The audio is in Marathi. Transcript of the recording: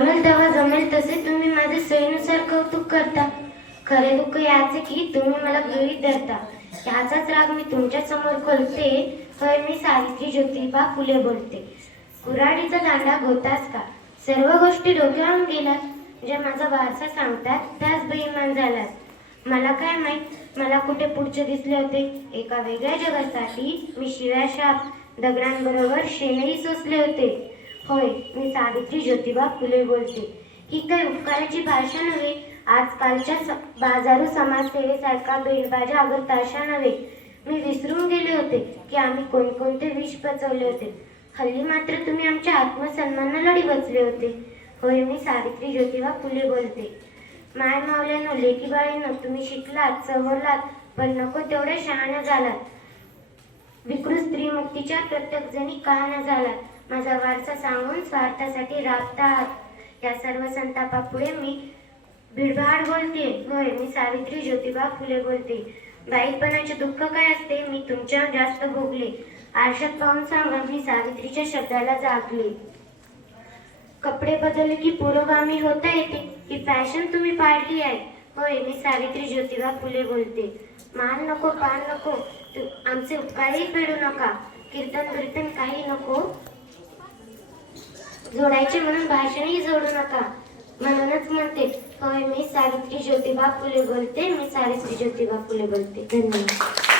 जमेल तेव्हा जमेल तसे तुम्ही माझे सोयीनुसार कौतुक करता. खरे दुःख याचे की तुम्ही मला गृहीत धरता. याचाच राग मी तुमच्या समोर खोलते. होय, मी सावित्री ज्योतिबा फुले बोलते. कुऱ्हाडीचा दांडा गोतास का? सर्व गोष्टी डोक्यावरून गेल्यात. जे माझा वारसा सांगतात त्याच बेईमान झालात. मला काय माहित, मला कुठे पुढचे दिसले होते. एका वेगळ्या जगासाठी मी शिव्या शाप दगडांबरोबर शेणही सोसले होते. होय, मी सावित्री ज्योतिबा फुले बोलते. ही काही उपकाराची भाषा नव्हे. आजकालच्या बाजारू समाजसेवेसारखा बेडबाजा अगर ताशा नव्हे. मी विसरून गेले होते की आम्ही कोणकोणते विष पचवले होते. हल्ली मात्र तुम्ही आमच्या आत्मसन्मानाला लढी बसले होते. होय, मी सावित्री ज्योतिबा फुले बोलते. माय मावल्यानो, लेकी बाळीनो, तुम्ही शिकलात, सवरलात, पण नको तेवढ्या शहाण्या झालात. विकृत स्त्री मुक्तीच्या प्रत्येक जणी कहाण्या झालात. माझा वारसा सांगून स्वार्थासाठी राबता आहात. या सर्व संतापापुढे मी भिडभाड बोलते. होय, मी सावित्री ज्योतिबा फुले बोलते. बाईपणाचे दुःख काय असते मी तुमच्या जास्त भोगले. आरशात पाहून सांगा, मी सावित्रीच्या शब्दाला जागले. कपडे बदलले की पुरोगामी होता येते. ही फॅशन तुम्ही पाडली आहे. होय, मी सावित्री ज्योतिबा फुले बोलते. मान नको, पान नको, आमचे उपकारही फेडू नका. कीर्तन कीर्तन काही नको जोडायचे म्हणून भाषणही जोडू नका. म्हणूनच म्हणते, होय, मी सावित्री ज्योतिबा फुले बोलते. मी सावित्री ज्योतिबा फुले बोलते. धन्यवाद.